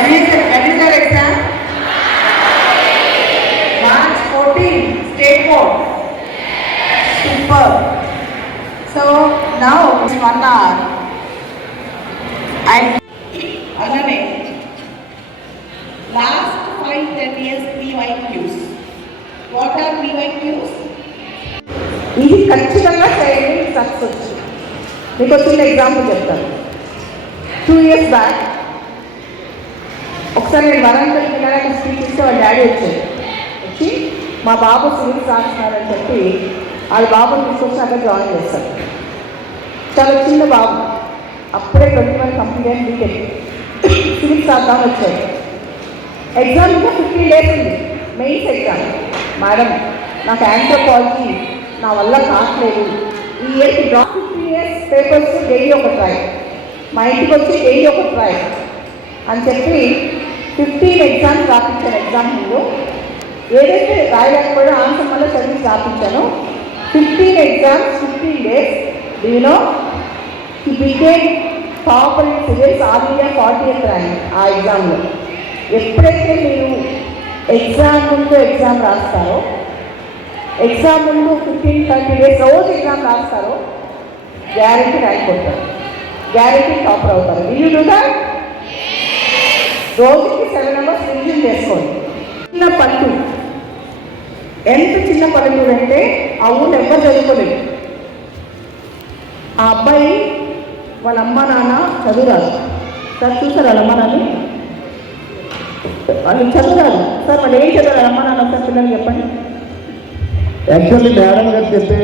When is your exam? March 14, state board. Super. So now it's 1 hour. And last 5-10 years PYQs. What are PYQs? ఇది ఖచ్చితంగా చేయండి, success. మీకు చిన్న example చెప్తాను. 2 years back ఒకసారి నేను వరంగల్కి వెళ్ళడానికి స్పీచ్ ఇస్తే వాళ్ళ డాడీ వచ్చి మా బాబు సివిల్స్ రాస్తున్నారని చెప్పి వాళ్ళ బాబుని తీసుకొచ్చి అక్కడ జాయిన్ చేస్తారు. చాలా చిన్న బాబు, అప్పుడే 21 కంప్లీట్ అయిన బీటెక్, సివిల్స్ రాద్దామని వచ్చారు. ఎగ్జామ్ ఇంకా 15 days ఉంది, మెయిన్స్ ఎగ్జామ్. మేడం నాకు ఆంథ్రోపాలజీ నా వల్ల కావట్లేదు, ఈ ఇయర్కి 15 years పేపర్స్ డైలీ ఒక ట్రై, మా ఇంటికి వచ్చి డైలీ ఒక ట్రై అని చెప్పి 15 ఎగ్జామ్స్ రాపించాను. ఎగ్జామ్ ముందు ఏదైతే రాయలేకపోయాడో ఆన్సర్ వల్ల చదివి రాపించాను. 15 ఎగ్జామ్స్, 15 days. దీనిలో ఈ became topper in civils, all India 40th rank ఆ ఎగ్జామ్లో. ఎప్పుడైతే మీరు ఎగ్జామ్ ముందు ఎగ్జామ్ రాస్తారో, ఎగ్జామ్ ముందు 15-20 days రోజు ఎగ్జామ్ రాస్తారో, గ్యారెంటీ ర్యాంక్ కొడతారు, గ్యారెంటీ టాపర్ అవుతారు. You do that. రోజుకి 7 hours రివిజన్ చేసుకోండి. చిన్న పట్టు, ఎంత చిన్న పల్లెటూరు అంటే ఆ ఊళ్ళో ఎవ్వరు చదువుకోలేదు. ఆ అబ్బాయి వాళ్ళ అమ్మ నాన్న చదువురాదు సార్. చూసారు వాళ్ళ అమ్మ నాన్న, వాళ్ళు చదువురాదు సార్. వాళ్ళు ఏం చదవాలి అమ్మ నాన్న సార్? పిల్లలు చెప్పండి. యాక్చువల్లీ మేడం గారు చెప్పే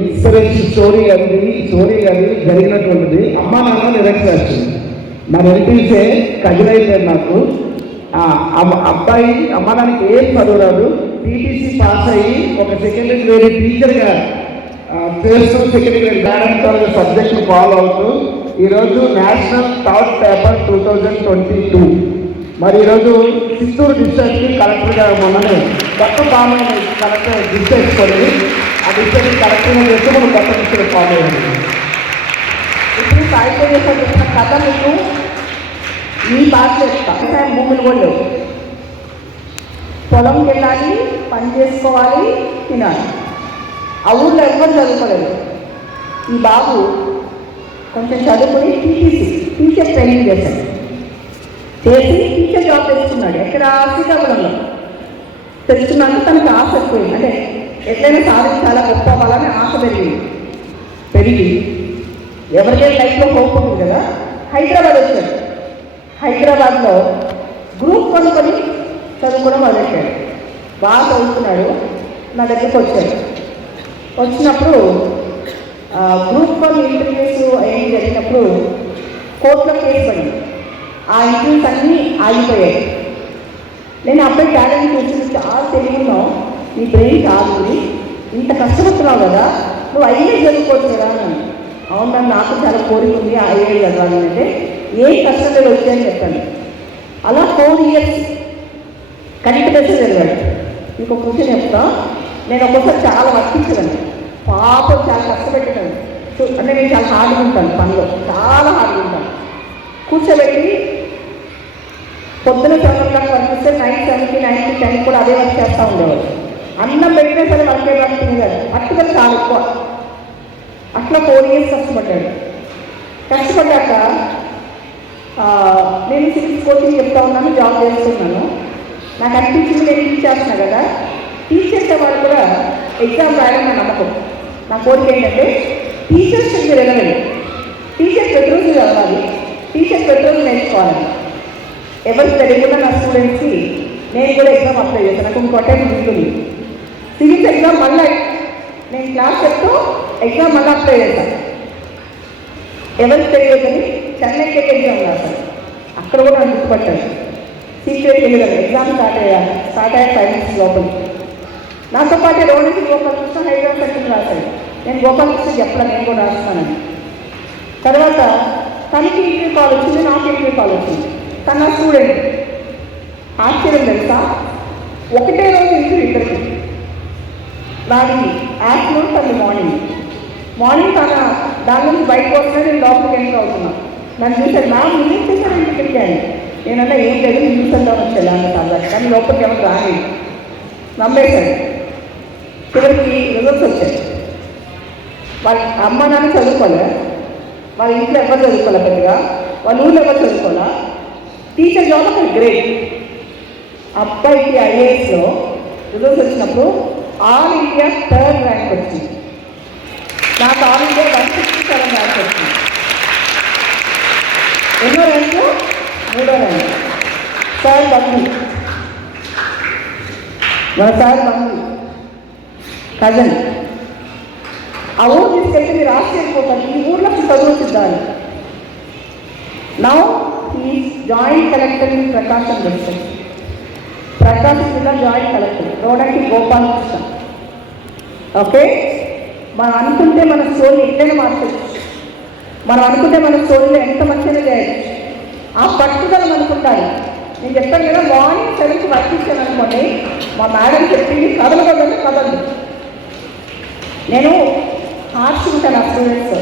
ఇన్స్పిరేషన్ స్టోరీ అది జరిగినటువంటిది. అమ్మ నాన్న నిరక్షరాస్యులు. నా రిలేటివ్సే కజిన్ అయిపోయారు నాకు. అబ్బాయి అమ్మ నాన్నకి ఏం చదువురాదు, టీటీసీ పాస్ అయ్యి ఒక సెకండరీ గ్రేడ్ టీచర్గా చేస్తూ సెకండరీ గ్రేడ్ మేడంతో సబ్జెక్టులు ఫాలో అవుతూ ఈరోజు నేషనల్ థర్డ్ పేపర్ 2022. మరి ఈరోజు చిత్తూరు డిస్ట్రిక్ట్కి కలెక్టర్గా మొన్ననే కొత్త ఫామ్ కలెక్టర్ డిస్ట్రిక్ట్ కొని ఆ డిస్ట్రిక్ట్ కలెక్టర్గా చేస్తూ మనం కొత్త డిస్ట్రిక్ట్ ఫాలో అయ్యింది. ఇప్పుడు సాయిపోయి చెప్పిన కథ మీకు ఈ భాష చెప్తా. భూములు కూడా లేవు, పొలంకి వెళ్ళాలి, పని చేసుకోవాలి, తినాలి. ఆ ఊళ్ళో ఎవరు చదువుకోలేదు. ఈ బాబు కొంచెం చదువుకొని టీచర్ ట్రైనింగ్ చేశాడు. చేసి టీచర్ జాబ్ తెచ్చుకున్నాడు. ఎక్కడ? శ్రీకాకుళంలో తెచ్చుకున్నాక తనకు ఆశ ఎక్కువైంది. అంటే ఎట్లయినా సాధించాలా, గొప్ప అవ్వాలని ఆశ పెరిగి ఎవరికైనా లైఫ్లో హోప్ ఉంది కదా, హైదరాబాద్ వచ్చాడు. హైదరాబాద్లో గ్రూప్ కొనుక్కొని చదువుకోవడం మొదలెట్టాడు. బాగా చదువుతున్నాడు. నా దగ్గరికి వచ్చాడు. వచ్చినప్పుడు గ్రూప్ 1 ఇంటర్వ్యూస్ ఏం జరిగినప్పుడు కోర్టులో కేసు పడింది. ఆ ఇంటర్వ్యూస్ అన్నీ ఆగిపోయాయి. నేను అబ్బాయి టాలెంట్ చూసి చాలా తెలియన్నావు, నీ బ్రెయిన్ కాదు, ఇంత కష్టపడుతున్నావు కదా, నువ్వు ఐఏఎస్ చదువుకోవచ్చు కదా అని. అవునా, నాకు చాలా కోరిక ఉంది ఐఏఎస్ చదవాలని. అంటే ఏ కష్టం లేదు, వచ్చాయని చెప్పాను. అలా 4 years కంటిన్యూస్గా చదివాడు. మీకు ఒక క్వశ్చన్ చెప్తా. నేను ఒక్కొక్కసారి చాలా వర్తించగలను, పాపం చాలా కష్టపెట్టాను. అంటే నేను చాలా హార్డ్గా ఉంటాను, పనిలో చాలా హార్డ్గా ఉంటాను. కూర్చోబెట్టి పొద్దున 7 o'clock వర్తిస్తే నైట్ 7కి 9కి 10కి కూడా అదే వర్క్ చేస్తూ ఉండేవాడు. అన్నం పెట్టినా సరే వర్కే వర్క్ కాదు, పట్టుదల చాలా ఎక్కువ. అట్లా 4 years కష్టపడ్డాడు. కష్టపడ్డాక నేను సివిల్స్ కోచింగ్ చెప్తా ఉన్నాను, జాబ్ చేస్తున్నాను. నాకు అనిపించింది నేను టీచ్ చేస్తున్నా కదా, టీచ్ చేసే వాళ్ళు కూడా ఎగ్జామ్ రాయడం నా నమ్మకం. నా కోరిక ఏంటంటే టీచర్స్ రెలవెంట్, టీచర్ ప్రతిరోజు చదవాలి, టీచర్ ప్రతిరోజు నేర్చుకోవాలి. ఎవరికి తెలియకుండా నా స్టూడెంట్స్కి నేను కూడా ఎగ్జామ్ అప్లై చేస్తాను. నాకు ఇంకో టైం ఉంటుంది. సివిల్స్ ఎగ్జామ్ మళ్ళీ నేను క్లాస్ చెప్తూ ఎగ్జామ్ మళ్ళీ అప్లై చేస్తాను. ఎవరికి తెలియదని చెన్నైకి వెళ్ళి ఎగ్జామ్ రాస్తాను. అక్కడ కూడా నన్ను గుర్తుపట్టాను. సీక్రెట్ వెళ్ళగలను. ఎగ్జామ్ స్టార్ట్ అయ్యాక 5 minutes లోపలికి నాతో పాటు రోడ్డు గోపాలకృష్ణ హైదరాబాద్ సెకండ్ రాశాడు. నేను గోపాలకృష్ణ చెప్పాను, నేను కూడా రాస్తానని. తర్వాత తనకి ఇంటర్వ్యూ కాల్ వచ్చింది, నాకు ఇంటర్వ్యూ కాల్ వచ్చింది. తన స్టూడెంట్. ఆశ్చర్యం తెలుసా, ఒకటే రోజు ఇంటర్వ్యూ. నాది ఆఫ్టర్నూన్, తను మార్నింగ్ తన దాని నుంచి బయటకు వస్తున్నా, నేను లోపలికి ఎంటర్ అవుతున్నాను. నన్ను చూసాను, నా ఏం చేశాను ఇంటికి వెళ్ళాను. నేనన్నా ఏం లేదు న్యూసంలో వచ్చాను అన్న తర్వాత, కానీ లోపలికి ఎవరు రాలేదు, నమ్మేశాడు. చివరికి రిజల్ట్స్ వచ్చాయి. వాళ్ళ అమ్మ నాన్న చదువుకోలే, వాళ్ళ ఇంట్లో ఎవరు చదువుకోలే, పెద్దగా వాళ్ళ ఊళ్ళో ఎవరు చదువుకోలే. టీచర్ జాబ్ అక్కడ గ్రేట్. అబ్బాయికి ఐఏఎస్లో రిజల్ట్స్ వచ్చినప్పుడు ఆల్ ఇండియా 3rd ర్యాంక్ వచ్చింది. నాకు ఆల్ ఇండియా 167 ర్యాంక్ వచ్చింది. ఎన్నో ర్యాంకు? 3వ ర్యాంక్. సార్ బంధు, మన సార్ బంధు కజన్. ఆ ఊరు తీసుకెళ్తే మీరు ఆశ్చర్యపోతారు, ఈ ఊర్లో చదువు వచ్చిద్దాన్ని. నౌ ఈ joint collector in Prakasam district, Prakasam జిల్లా joint collector Rodanki Gopalakrishna. Okay, మనం అనుకుంటే మన స్టోరీ ఎట్లయినా మార్చచ్చు, మనం అనుకుంటే మన స్టోరీలో ఎంత మంచిగా చేయొచ్చు. ఆ పట్టుదల అనుకుంటారు. నేను చెప్పాను కదా, మార్నింగ్ 7కి వర్క్ ఇచ్చాను అనుకోండి, మా మేడం చెప్పింది కథలు కదండి కథలు. నేను హార్చుకుంటాను ఆ స్టూడెంట్స్,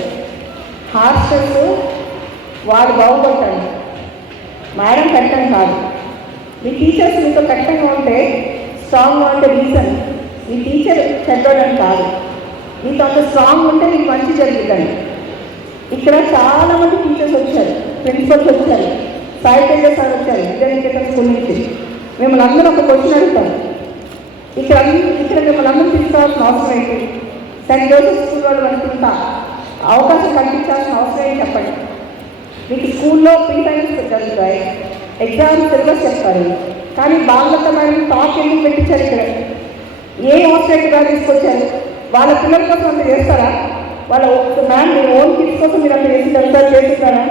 హాస్టల్స్ వాడు బాగుపడతాడు. మేడం కట్టం కాదు. మీ టీచర్స్ మీతో కట్టంగా ఉంటే, స్ట్రాంగ్గా ఉంటే రీజన్ మీ టీచర్ చెడ్డోడని కాదు, మీతో అంత స్ట్రాంగ్ ఉంటే మీకు మంచి జరుగుతుంది. ఇక్కడ చాలామంది టీచర్స్ వచ్చారు, ప్రిన్సిపల్స్ వచ్చారు, సాయి తేజ సార్ వచ్చారు విద్యానికేతన్ స్కూల్ నుంచి. మిమ్మల్ని అందరూ ఒక క్వశ్చన్ అడుగుతారు. ఇక్కడ మిమ్మల్ని అందరూ తీసుకోవాల్సిన అవసరం ఏంటి? సెయింట్ జోసెఫ్ స్కూల్ వాళ్ళు అనుకుంటా అవకాశం కల్పించాల్సిన అవసరం ఏంటి చెప్పండి. మీకు స్కూల్లో ప్రీ ఫైనల్స్ జరుగుతాయి, ఎగ్జామ్స్ సిలబస్ చెప్తారు, కానీ బాధ్యతమైన టాక్ ఎందుకు పెట్టించారు? ఇక్కడ ఏ హాస్టల్గా తీసుకొచ్చారు? వాళ్ళ పిల్లల కోసం అంత చేస్తారా? వాళ్ళ మ్యామ్ మీ ఓన్ కిడ్స్ కోసం మీరు అంత చేసి సార్ చేస్తుంటారా?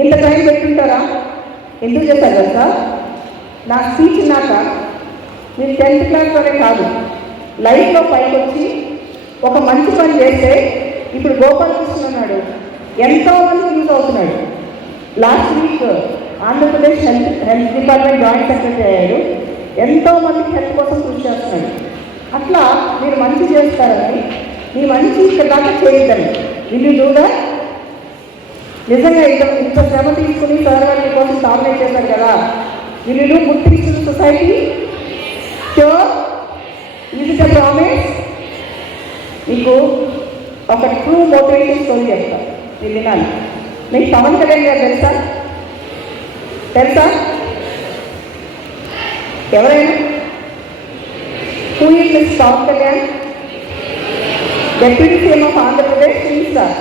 ఇంత టైం పెట్టుంటారా? ఎందుకు చేస్తారు కదా సార్? నా స్పీచ్ ఉన్నాక మీరు 10th క్లాస్లోనే కాదు, లైఫ్లో పైకి వచ్చి ఒక మంచి పని చేస్తే, ఇప్పుడు గోపాలకృష్ణ ఉన్నాడు, ఎంతోమంది యూజ్ అవుతున్నాడు. Last week Andhra Pradesh health department joint secretary అయ్యాడు, ఎంతోమందికి హెల్త్ కోసం కృషి చేస్తున్నాడు. అట్లా మీరు మంచి చేస్తారని, మీ మంచి ఇక్కడ దాకా చేయగలరు. వీళ్ళు చూడా నిజంగా ఇంత శ్రమ తీసుకుని సార్ వారి కోసం డామినేట్ చేశారు కదా. వీళ్ళు good things in society, sure is it a promise. మీకు ఒక ట్రూ మోటివేషన్ స్టోరీ చెప్తాను, మీరు వినాలి. మీకు పవన్ కళ్యాణ్ గారు తెలుసా? ఎవరైనా? Who is miss Pawan Kalyan? Deputy CM of Andhra Pradesh sir.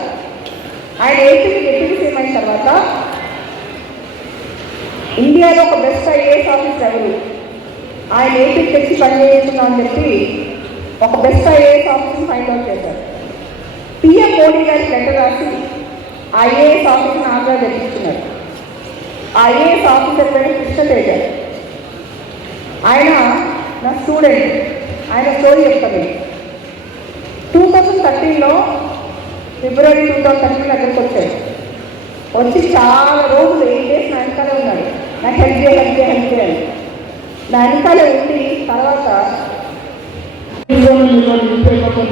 ఆయన ఏపీకి డిప్యూటీ సీఎం అయిన తర్వాత ఇండియాలో ఒక బెస్ట్ ఐఏఎస్ ఆఫీసర్ ఎవరు, ఆయన ఏపీకి తెచ్చి పనిచేస్తున్నా అని చెప్పి ఒక best IAS officer find out చేశారు. పిఎం మోడీ గారికి లెటర్ రాసి ఐఏఎస్ ఆఫీసర్ని ఆంధ్ర తెప్పించుకున్నారు. ఐఏఎస్ ఆఫీసర్ పేరు కృష్ణతేజ. ఆయన నా స్టూడెంట్, ఆయన స్టోరీ చెప్తాను. 2013లో ఫిబ్రవరి 2013 దగ్గరికి వచ్చాడు. వచ్చి చాలా రోజులు 8 days నా వెనకాలే ఉన్నాడు. నాకు హెల్ప్ చేయాలి. నా వెనకాలే ఉండి తర్వాత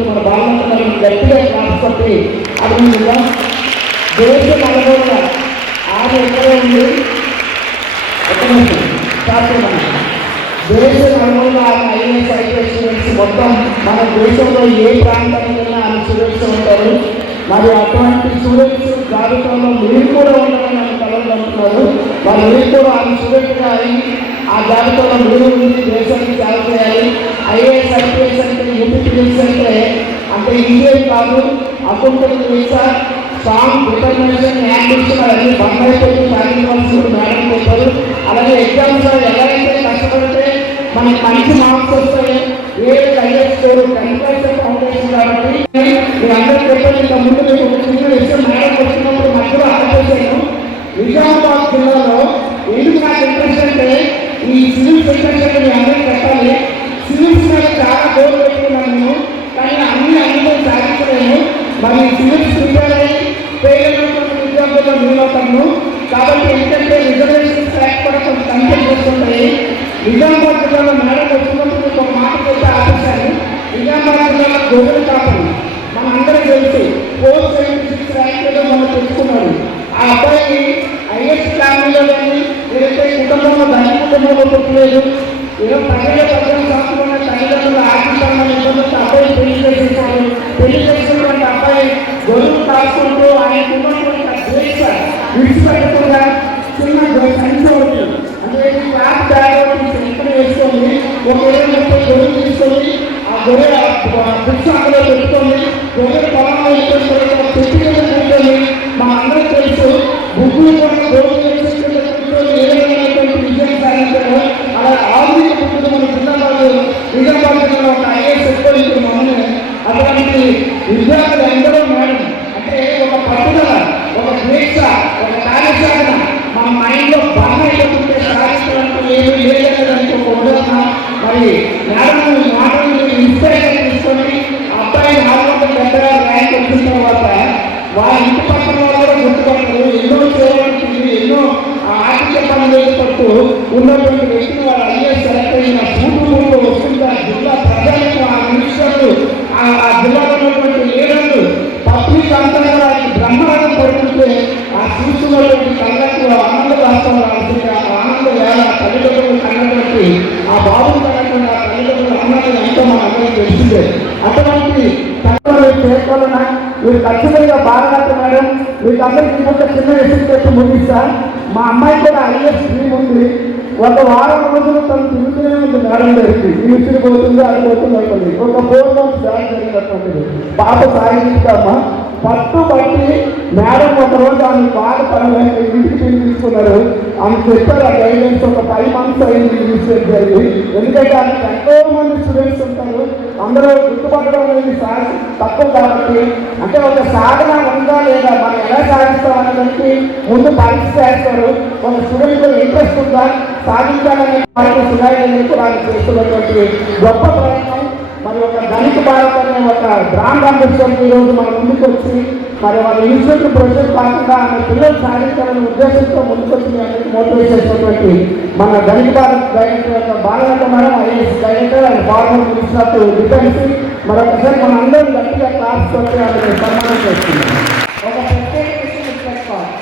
మన బాధ్యతలను గట్టిగా కాకపోతే అది దేశం అనుభవంగా ఆమె ఎక్కడే ఉంది. దేశం అనుభవంగా ఆమె ఐఏఎస్ ఐపీఎస్ స్టూడెంట్స్ మొత్తం మన దేశంలో ఏ ప్రాంతంలో ఆమె స్టూడెంట్స్ ఉంటారు. మరి అటువంటి స్టూడెంట్స్ జాబితాలో మీరు కూడా ఉండాలని నన్ను కలగలుగుతున్నారు. మరి మీరు కూడా ఆమె స్టూడెంట్గా అయ్యి ఆ జాబితాలో మీరు ఉండి దేశానికి సేవ చేయాలి. ఐఏఎస్ ఐపీఎస్ అంటే యూపీపీఎస్ అంటే ఇండియన్ కాదు, accountant visa, strong determination, ambition అవన్నీ బంద్ అయిపోయి సాధించవలసి మేడం చెప్పారు. అలాగే ఎగ్జామ్స్లో ఎవరైతే కష్టపడితే మనకి మంచి మార్క్స్ వస్తాయి. ఏడు ఐఏఎస్ స్కోరు 10% ఫౌండేషన్ కాబట్టి మీరు అందరూ చెప్పండి. ఇంకా ముందు మీకు ఒక చిన్న విషయం మేడం వచ్చినప్పుడు మధ్యలో ఆలోచించాను. నిజామాబాద్ జిల్లాలో ఎందుకు నాకు ఇంట్రెస్ట్ అంటే ఈ సివిల్స్ ఇంట్రెస్ట్ మీ అందరికీ పెట్టాలి. సివిల్స్ మీద చాలా గోల్ పెట్టుకున్నాను నేను, కానీ అన్ని సాధించలేము. మరి సివిల్స్ ప్రిపేర్ అయ్యి పేరైనటువంటి విద్యార్థుల్లో నిలవుతాను. కాబట్టి ఎందుకంటే రిజర్వేషన్ ట్రాక్ కూడా కొంచెం కంప్లీట్ చేస్తుంటాయి. నిజామాబాద్ జిల్లాలో మేడం వచ్చినప్పుడు మీకు ఒక మాట అయితే ఆశించాను. నిజామాబాద్ జిల్లాలో గొడవలు కాపాడు మనందరికీ తెలుసు. 476 ర్యాంకులో మనం తెచ్చుకున్నాడు. ఆ అబ్బాయి ఐఎస్ ఫ్యామిలీలో కానీ లేదంటే పుట్టలేదు. ఏదో ప్రజల 18 సంవత్సరాలు ఉన్న తల్లిదండ్రులు ఆర్థికంగా ఇబ్బందులతో అబ్బాయి పెళ్లి చేసేసారు. పెళ్లి చేసినటువంటి అబ్బాయి గొడుగు కాసుకుంటూ ఆయన ఉన్నటువంటి ద్వేష విడిచిపెట్టకుండా చిన్న సంఖ్య ఉంటుంది. అంటే క్లాప్ బ్యాగ్ ఇక్కడ వేసుకొని ఒక 20-30 గొడుగు తీసుకొని ఆ గొర్రె బుక్స్ అందులో పెట్టుకొని గొర్రె పొలంలో చెట్టు మీద కూర్చొని మా అందరూ తెలుసు బుక్కులు కూడా గొడుగు కూర్చొని ఏ విధమైనటువంటి విజయం సాధించారో అలా ఆధునిక బుక్కులు మన నిజామాబాద్ జిల్లాలో ఒక ఐఏఎస్ ఎక్కువ మమ్మల్ని అటువంటి విద్యార్థులు ఎందరో మేడం అంటే ఒక పట్టుదల, ఒక దీక్ష, ఒక కార్యసాధన మా మైండ్లో బాగా అయిపోతుంటే సాధించడానికి ఏమీ లేదనేదానికి ఒక ఉదాహరణ. మరి మేడం మాటలు ఇన్స్పైర్ తీసుకొని అబ్బాయి 470 ర్యాంక్ వచ్చిన తర్వాత వాళ్ళ ఇంటి పక్కన వాళ్ళు కూడా గుర్తుపడతారు. ఎన్నో చేయడానికి ఎన్నో ఆర్థిక పనులు పట్టు ఉన్నటువంటి వ్యక్తిని వాళ్ళు ఐఏఎస్ సెలెక్ట్ అయిన పూర్వ వస్తుందా జిల్లా ప్రజలకు ఆ మినిస్టర్లు ఆ జిల్లాలో ఉన్నటువంటి లీడర్లు పబ్లిక్ అంతా కూడా బ్రహ్మాండం పడుతుంటే ఆ చూస్తున్నటువంటి కళ్ళకు ఆనంద రాష్ట్రం రావాల్సింది. ఆ ఆనంద వేళ తల్లిదండ్రులు కన్నటువంటి ఆ బాబు కన్నటువంటి ఆ తల్లిదండ్రులు అన్నది ఎంతో మన అందరికీ తెలిసిందే. అటువంటి చేరుకోవాలన్నా మీరు ఖచ్చితంగా బాగా మేడం మీకు అందరికీ ఒక చిన్న ఎస్ఎస్ చెప్పి ముగిస్తా. మా అమ్మాయి కూడా ఐఎస్ డ్రీమ్ ఉంది. ఒక వారం రోజులు తను తిరుగుతూనే ఉంది మేడం దగ్గరికి. ఈ విసిరి పోతుంది అది పోతుంది అవుతుంది. ఒక 4 months బ్యాక్ జరిగినటువంటిది. పాప సాగించామా పట్టుబట్టి మేడం ఒక రోజు ఆమె బాగా పనులైన ఇంటికి పిలిపించుకున్నారు. ఆమె చెప్పారు ఆ గైడెన్స్ ఒక 5 months అయింది రీసెర్చ్ జరిగి. ఎందుకంటే ఆమెకు ఎంతో మంది స్టూడెంట్స్ ఉంటారు. అందరూ గుర్తుపట్టడం అనేది తక్కువ కాబట్టి అంటే ఒక సాధన ఉందా లేదా మనం ఎలా సాధిస్తాం అనేదానికి ముందు పరీక్ష చేస్తారు. ఒక స్టూడెంట్ ఇంట్రెస్ట్ ఉందా సాధించాలనే వాళ్ళకి సుధారణకు వాళ్ళు చేస్తున్నటువంటి గొప్ప ప్రయత్నం. మరి ఒక ధనిక భారత్ అనే ఒక బ్రాండ్ అంబేద్కర్ ఈరోజు మన ముందుకు వచ్చి మరి వాళ్ళ ఇన్స్టిట్యూట్ ప్రొజెక్ట్ కాకుండా ఆమె పిల్లలు సాధించాలనే ఉద్దేశంతో ముందుకొచ్చి అందరికీ మోటివేట్ చేసినటువంటి మన ధనిక భారత్ డైరెక్టర్ యొక్క Balaganta madam IAS director and former minister of defence మరొకసారి మన అందరం గట్టిగా క్లాస్ తోటి ఆమెను సన్మానం చేస్తున్నాం. ఒక ప్రత్యేక విషయం పెట్టుకోవాలి.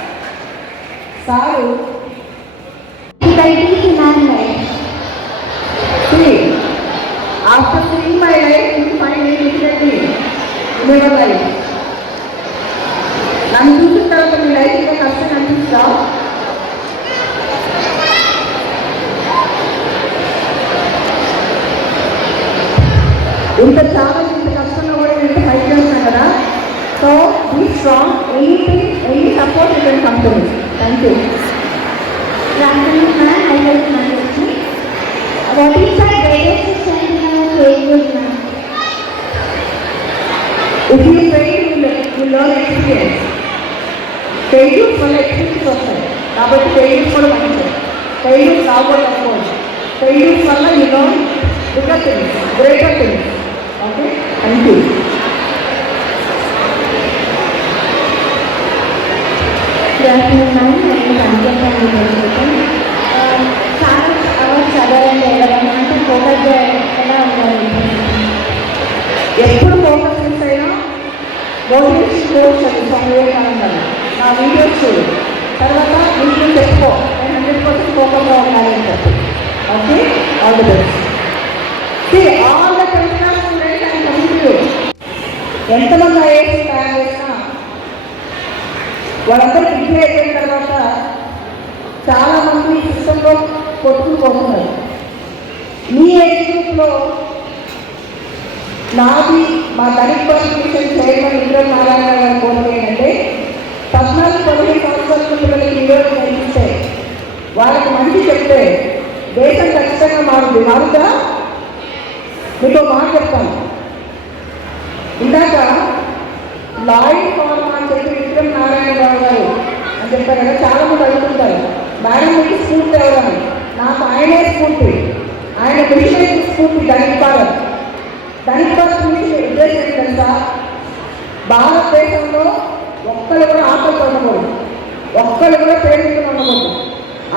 Sir after seeing my life, you find me differently in your life. నన్ను చూసిన తర్వాత మీ లైఫ్ ఇంకా కష్టం అనిపిస్తా. ఇంత చాలా ఇంత కష్టంలో కూడా నేను ఫైట్ చేస్తున్నా కదా. So be strong. Any support you can come to me. Thank you. What is the greatest strength in our failure, ma'am? If you fail, you learn experience. Failures వల్ల ఎక్స్పీరియన్స్ వస్తాయి కాబట్టి failures కూడా మంచిది. Failures రాకూడదు అనుకోండి. Failures వల్ల you learn bigger things, greater things. Okay? Thank you. Good afternoon, ma'am. My name is Ankita from Education. చదవండి అంటే ఫోకస్ ఎలా ఉండాలి? ఎప్పుడు ఫోకస్ మిస్ అయినా మోటివేషన్ కోర్స్ అది స్వామి వివేకానంద నా వీడియోస్ చూడు. తర్వాత మీకు చెప్పుకో నేను 100% ఫోకస్గా ఉండాలి అని చెప్పి. Okay, all the best. All the tension students and community ఎంతమంది ఐఏఎస్ తయారు చేసినా వాళ్ళందరూ డిగ్రీ అయిపోయిన తర్వాత చాలామంది సిస్టంలో కొట్టుకుపోతున్నారు. మీ ఏజ్ గ్రూప్లో నాది మా దళిత కమ్యూనికేషన్ చైర్మన్ ఇంద్రన్ నారాయణ గారి కోరిక ఏంటంటే 14-15 సంవత్సరాల పిల్లలకి ఈరోజు నేర్పిస్తే వాళ్ళకి మంచి చెప్తే దేశం ఖచ్చితంగా మారుతా. మీకు మాట చెప్తాను. ఇందాక లాయిడ్ ఫార్మా అని చెప్పి విక్రమ్ నారాయణ గారు అని చెప్పారు కదా. చాలామంది అడుగుతుంటారు మేడం మీకు స్ఫూర్తి ఎవరని. నాకు ఆయనే స్ఫూర్తి. ఆయన మిషన్ స్ఫూర్తి ధనిక భారత్ మిషన్ ఉద్దేశం ఏంటంటే భారతదేశంలో ఒక్కరు కూడా ఆకలి ఉండకూడదు, ఒక్కరు కూడా పేదరికం ఉండకూడదు,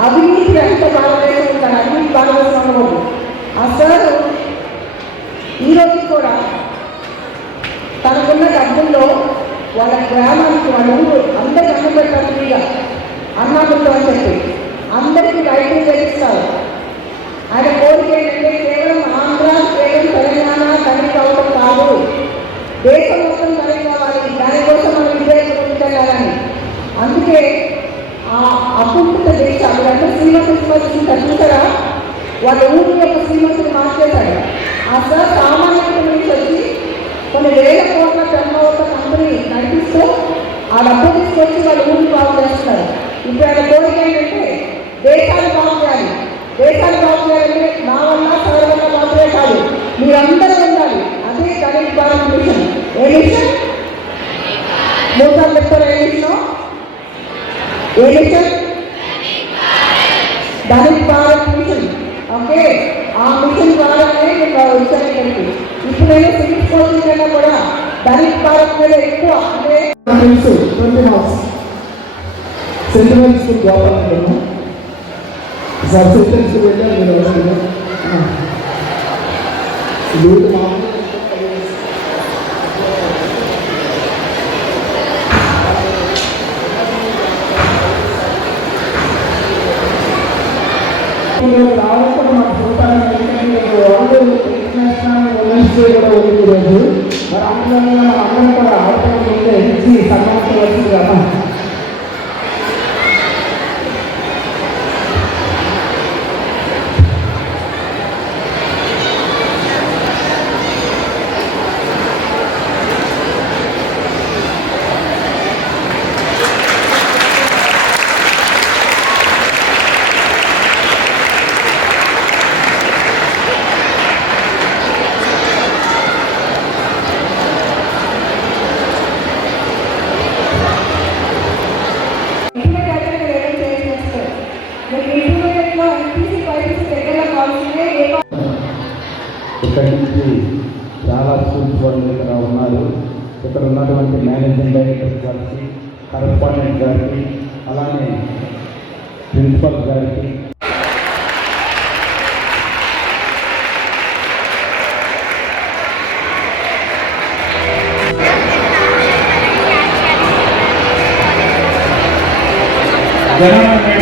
అవినీతి రహిత భారతదేశం ఉంటారు, అవినీతి భారతదేశం ఉండకూడదు. అసలు ఈరోజు కూడా తనకున్న డబ్బుల్లో వాళ్ళ గ్రామానికి వాళ్ళ ఊరు అందరికీ అన్నం పెట్టారు ఫ్రీగా అన్నాదుతో అని చెప్పి అందరికీ రైతులు చేయిస్తారు. వాళ్ళ ఊరి యొక్క శ్రీమంతుని మార్చేశాడు. ఆ సార్ సామాన్య కుటుంబం నుంచి వచ్చి కొన్ని వేల కోట్ల టర్నోవర్తో కంపెనీ నడిపిస్తూ ఆ డబ్బు తీసుకొచ్చి వాళ్ళ ఊరిని బాగు చేస్తున్నారు. ఇప్పుడు ఆయన కోరిక ఏంటంటే దేశాన్ని బాగు చేయాలి. దేశాన్ని బాగు చేయాలంటే నా వల్ల సార్ వల్ల మాత్రమే కాదు, మీరందరూ ఉండాలి. అదే ధనిక్ భారత్ మిషన్. ఏ మిషన్? మూసాలు చెప్తారు. ఏ మిషన్? ఏ mission? Dhanik Bharat mission. Okay, ఆ మిషన్ ద్వారానే నేను వచ్చాను ఇక్కడికి. ఇప్పుడు నేను సివిల్ కోచింగ్ కన్నా కూడా ధనిక్ భారత్ మీద ఎక్కువ అంటే తెలుసు 20 మార్క్స్ సెంట్రల్ స్కూల్ గోపాలంలో సార్ సెంట్రల్ స్కూల్ వెళ్ళారు మీరు వీళ్ళు మామూలు రావడం మాకు చూడాలని ఇంటర్నేషనల్ ఉమెన్స్ డే కూడా ఉంది ఈరోజు. మరి అందులో అందరం కూడా ఆడపిల్లలు ఉంటే ఇచ్చి సన్మానించవలసింది కదా. ఇక్కడి నుంచి చాలా స్కూల్స్ వాళ్ళు ఇక్కడ ఉన్నారు. ఇక్కడ ఉన్నటువంటి మేనేజింగ్ డైరెక్టర్ గారికి, కరెస్పాండెంట్ గారికి, అలానే ప్రిన్సిపల్ గారికి, జనాల